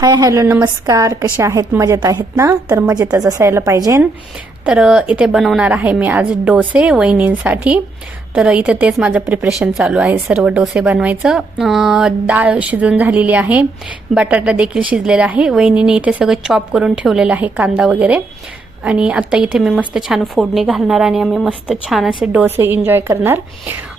Hi hello नमस्कार. कसे आहेत? मजेत आहेत ना? तर मजेतच असायला पाहिजे. तर इथे बनवणार आहे मी आज डोसे वहिनींसाठी. तर इथे तेच माझं प्रिपरेशन चालू आहे सर्व डोसे बनवायचं. डाळ शिजून झालेली आहे. बटाटा देखील शिजलेला आहे. वहिनीने इथे सगळं चॉप करून ठेवलेलं आहे कांदा वगैरे. आणि आत्ता इथे मी मस्त छान फोडणी घालणार आणि आम्ही मस्त छान असे डोसे एन्जॉय करणार.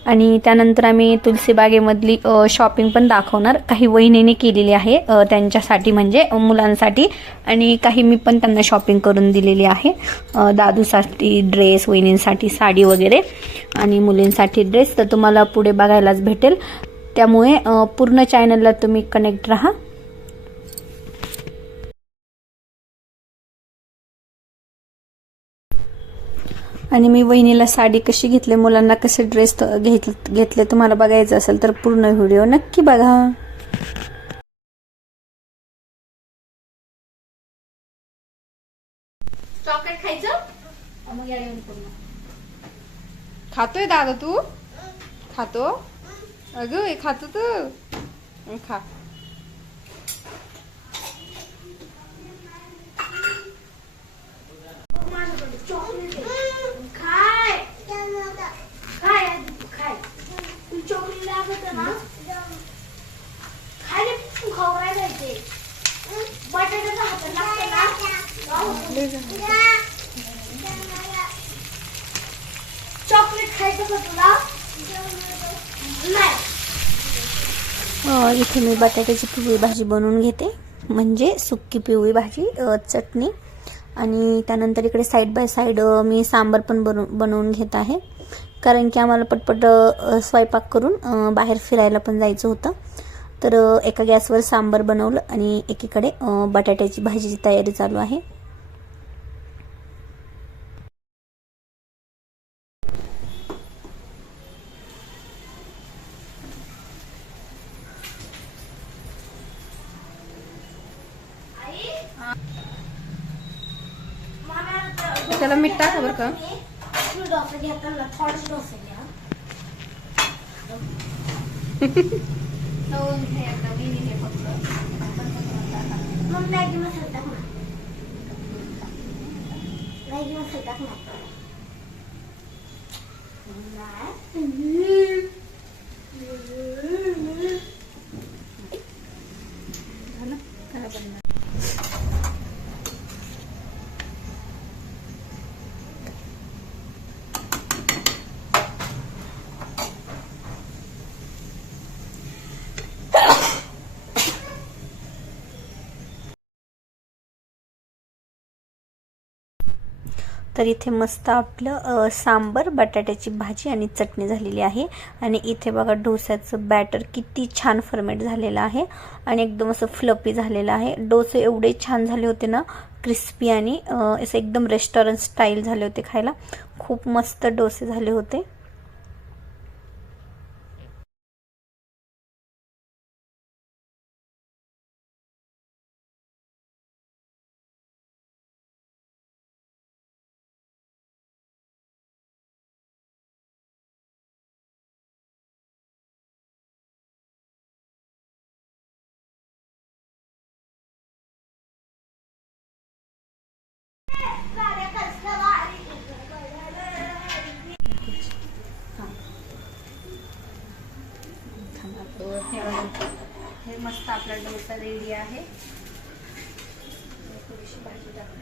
आणि त्यानंतर आम्ही तुलसीबागेमधली शॉपिंग पण दाखवणार. काही वहिनीने केलेली आहे त्यांच्यासाठी म्हणजे मुलांसाठी. आणि काही मी पण त्यांना शॉपिंग करून दिलेली आहे. दादूसाठी ड्रेस वहिनींसाठी साडी वगैरे आणि मुलींसाठी ड्रेस तर तुम्हाला पुढे बघायलाच भेटेल. त्यामुळे पूर्ण चॅनलला तुम्ही कनेक्ट राहा. आणि मी वहिनीला साडी कशी घेतली मुलांना कसे ड्रेस घेत घेतले तुम्हाला बघायचं असेल तर पूर्ण व्हिडिओ नक्की बघा. चॉकलेट खायचं? खातोय दादा तू? खातो? अगं हे खातो तू. खा काय काय काय तू चॉकलेट लागत ना खाली खवराय जायचे बटाट्याचा हात चॉकलेट खायचं का तुला? नाही. इथे मी बटाट्याची पिवळी भाजी बनवून घेते. म्हणजे सुक्की पिवळी भाजी चटणी. आणि त्यानंतर इकडे साईड बाय साईड मी सांबार पण बनव बनवून घेत आहे. कारण की आम्हाला पटपट स्वयंपाक करून बाहेर फिरायला पण जायचं होतं. तर एका गॅसवर सांबार बनवलं आणि एकीकडे बटाट्याची भाजीची तयारी चालू आहे त्याला मीठ टाका बरं का डोसे घेताना थोडेसे डोसे घ्या मग मॅगी मसाला टाक ना मॅगी मसाला टाक ना तर इथे मस्त आपलं सांबर बटाट्याची भाजी आणि चटणी झालेली आहे. आणि इथे बघा डोस्याचं बॅटर किती छान फर्मेट झालेलं आहे. आणि एकदम असं फ्लपी झालेलं आहे. डोसे एवढे छान झाले होते ना क्रिस्पी आणि असं एकदम रेस्टॉरंट स्टाईल झाले होते खायला. खूप मस्त डोसे झाले होते. आपला डोसा रेडी आहे थोडीशी भाजी टाकू.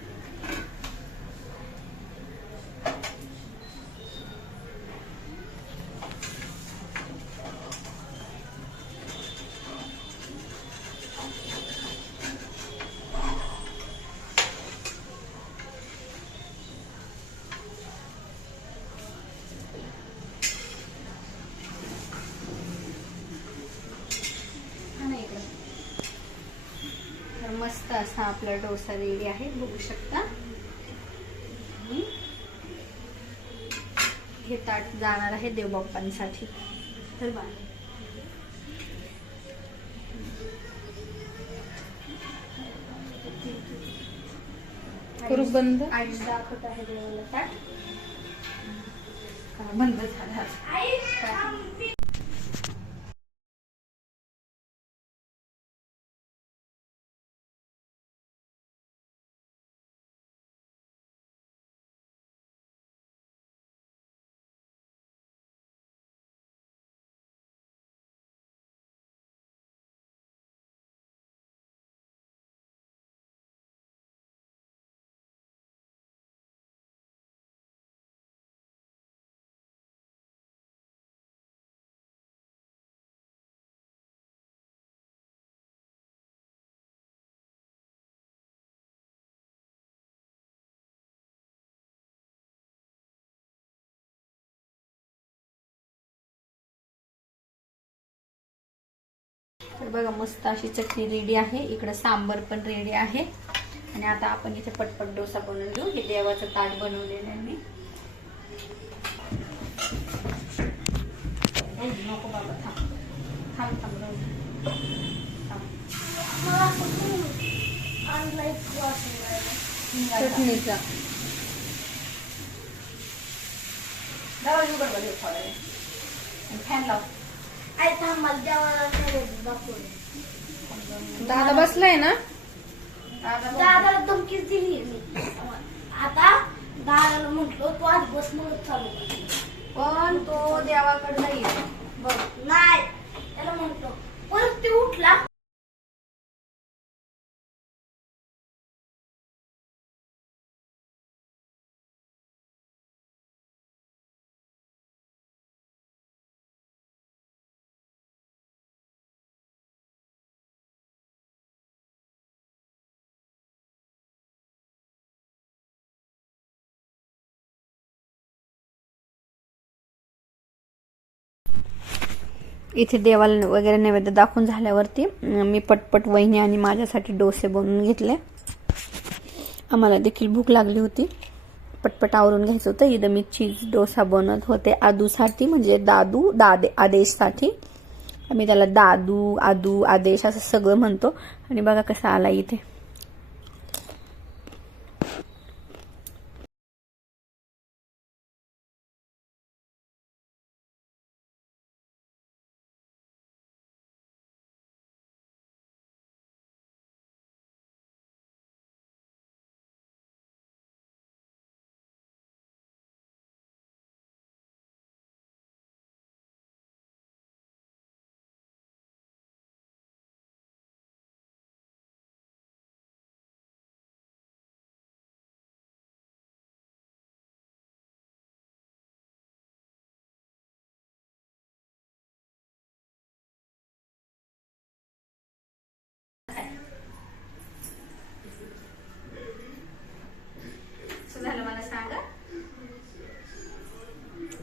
हा ना इकडं. तर मस्त असा आपला डोसा रेडी आहे बघू शकता. हे ताट जाणार आहे देवबाप्पांसाठी तर करू बंद? आईच दाखवत आहे देवाला ताट. बंद झाला. तर बघा मस्त अशी चटणी रेडी आहे. इकडं सांबर पण रेडी आहे. आणि आता आपण इथे पटपट डोसा बनवून घेऊ. हे देवाचं ताट बनवलेलं आहे मी. नको बाबा थांब. थांब थांब थांब. चटणीचा. फॅन लाव. दादा बसलाय ना. दादाला धमकीच दिली मी. आता दादाला म्हटलो तू आज बस मग चालू कर. पण तो देवाकडे जाईल बघ. नाही त्याला म्हटलो परत ते उठला इथे देवाला वगैरे नैवेद्य दाखवून झाल्यावरती मी पटपट वहिनी आणि माझ्यासाठी डोसे बनवून घेतले. आम्हाला देखील भूक लागली होती. पटपट आवरून घ्यायचं होतं. इथं मी चीज डोसा बनवत होते आदूसाठी म्हणजे दादू दादे आदेशसाठी. आम्ही त्याला दादू आदू आदेश असं सगळं म्हणतो. आणि बघा कसं आला इथे.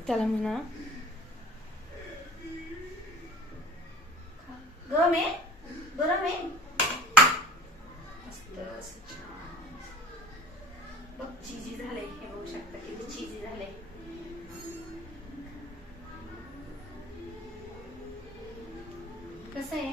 त्याला म्हणा गरम आहे गरम आहे असं बघ चिजी झाले हे बघू शकता किती चिजी झाले कसं आहे?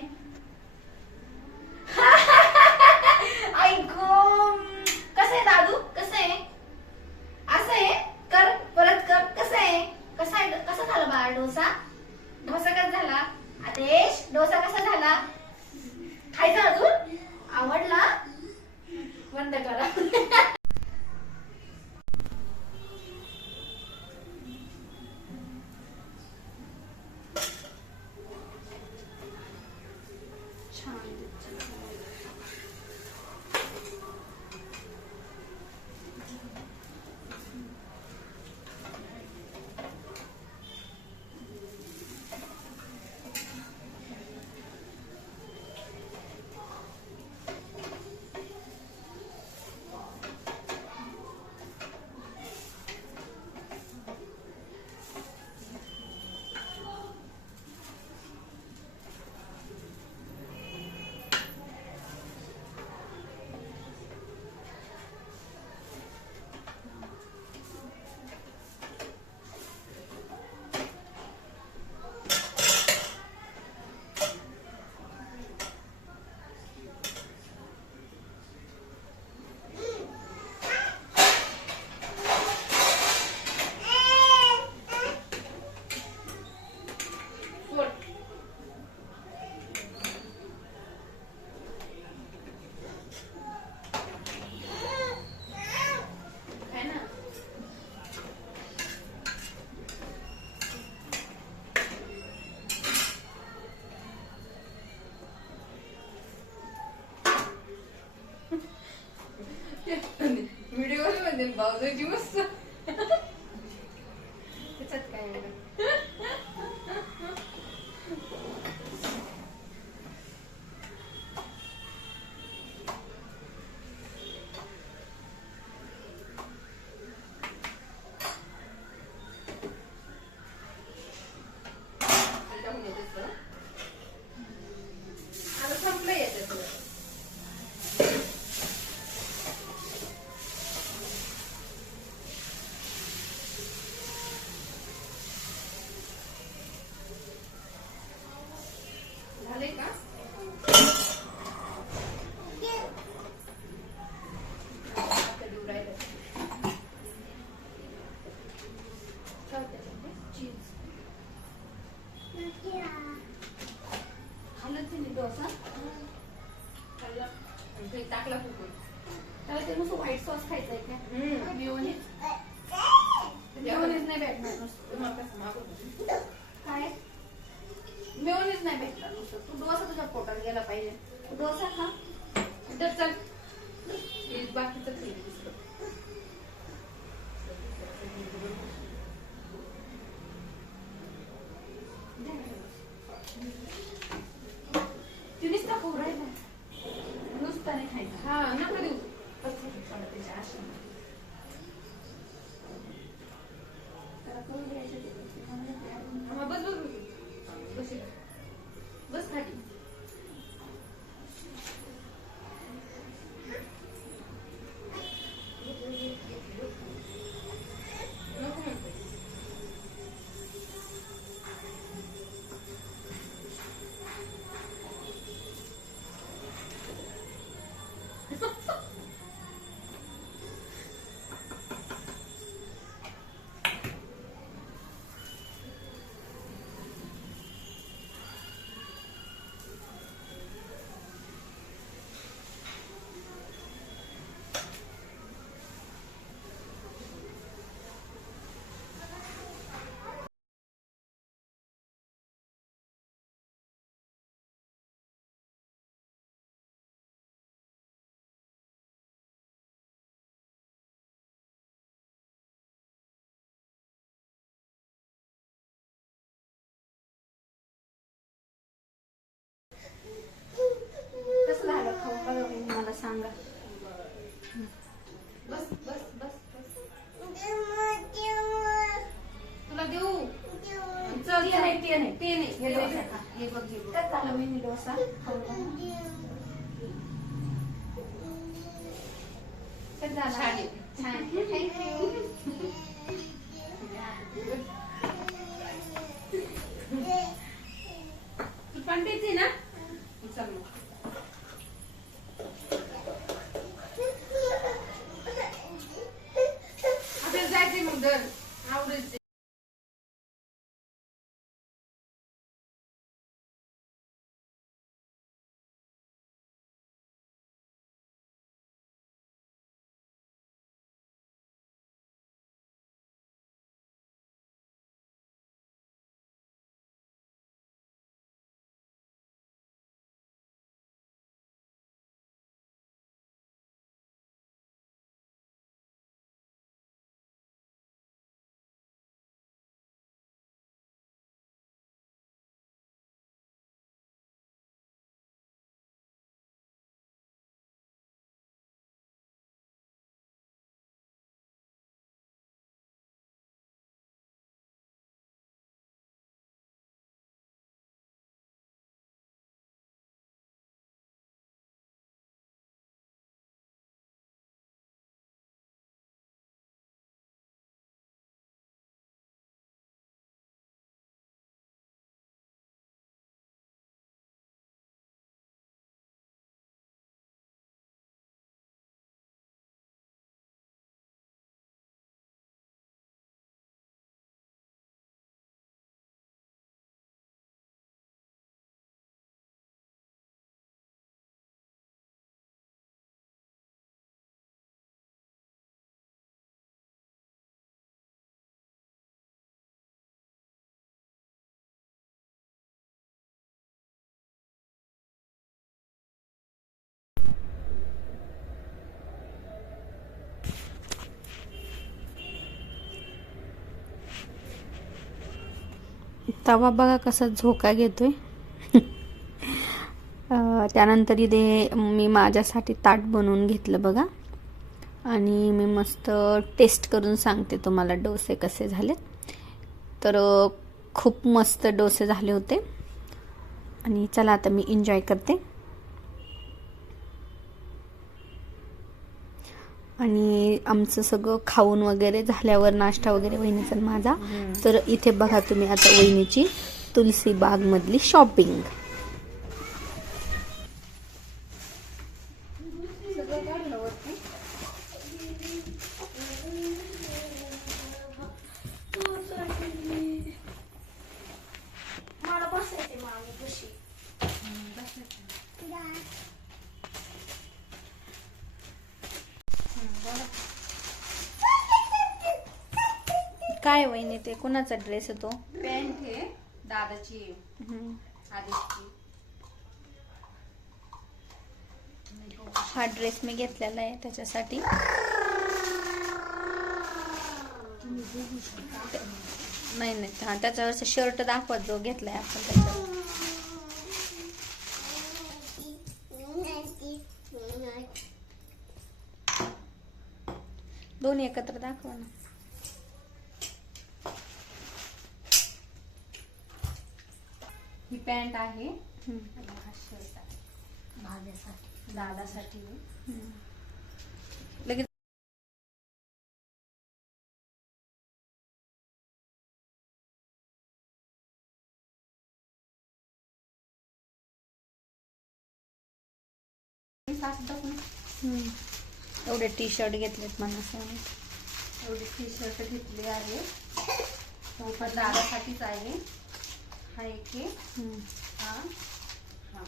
あ、できます。गेला पाहिजे सांगा. बस बस बस तुला देऊ? चल ते नाही ते नाही ते नाही. हे डोसा खा. हे बघ हे बघ. झालं बहिणी डोसा. झालं? छान तू पंडित ना? चल मग. तवा बघा कसा झोका घेतोय. आहे त्यानंतर इथे मी माझ्यासाठी ताट बनवून घेतलं बघा. आणि मी मस्त टेस्ट करून सांगते तुम्हाला डोसे कसे झाले तर खूप मस्त डोसे झाले होते. आणि चला आता मी एन्जॉय करते. आणि आमचं सगळं खाऊन वगैरे झाल्यावर नाश्ता वगैरे वहिनीचा माझा. तर इथे बघा तुम्ही आता वहिनीची तुलसी बाग मधली शॉपिंग काय वहिनी ते? कुणाचा ड्रेस आहे तो? पॅन्ट हे दादाची. आहे, हम्म. आदेशची. हा ड्रेस मी घेतलेला आहे त्याच्यासाठी. नाही नाही. हा त्याच्यावरचा शर्ट दाखवत जो घेतलाय आपण त्याच्यावर. दोन्ही एकत्र दाखवा ना. ही पॅन्ट आहे. आणि हा शर्ट आहे. दादासाठी. लगेच. एवढे टी शर्ट घेतलेत मला सोने. एवढी टी शर्ट घेतली आहे. तो पण दादासाठीच आहे. हा एक आहे हम्म. हा हा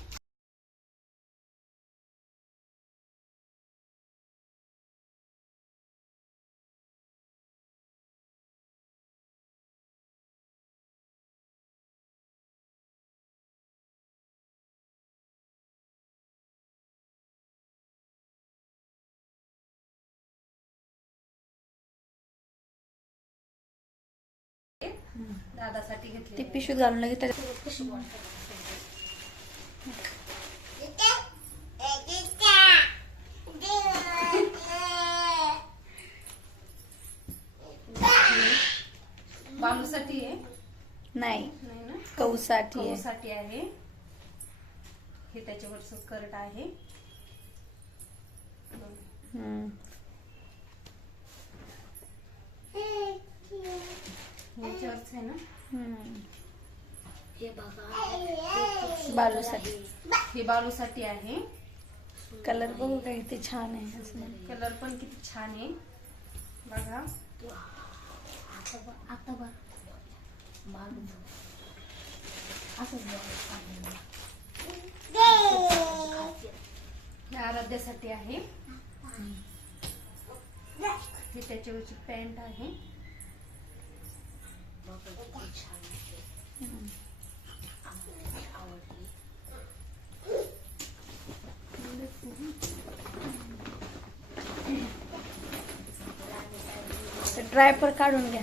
दादासाठी घेतली ती पिशवी घालून कशी बालूसाठी आहे? नाही. ना? कौसाठी आहे. हे त्याच्यावरच. ह्याच्यावरच आहे. बालूसाठी हे बालूसाठी आहे. कलर बघू का किती छान आहे कलर पण किती छान आहे. बघा. आता बघ. आता बघ बालू असंच बघ हे आराध्यासाठी आहे. हे त्याच्यावरची पॅन्ट आहे. ड्रायपर काढून घ्या.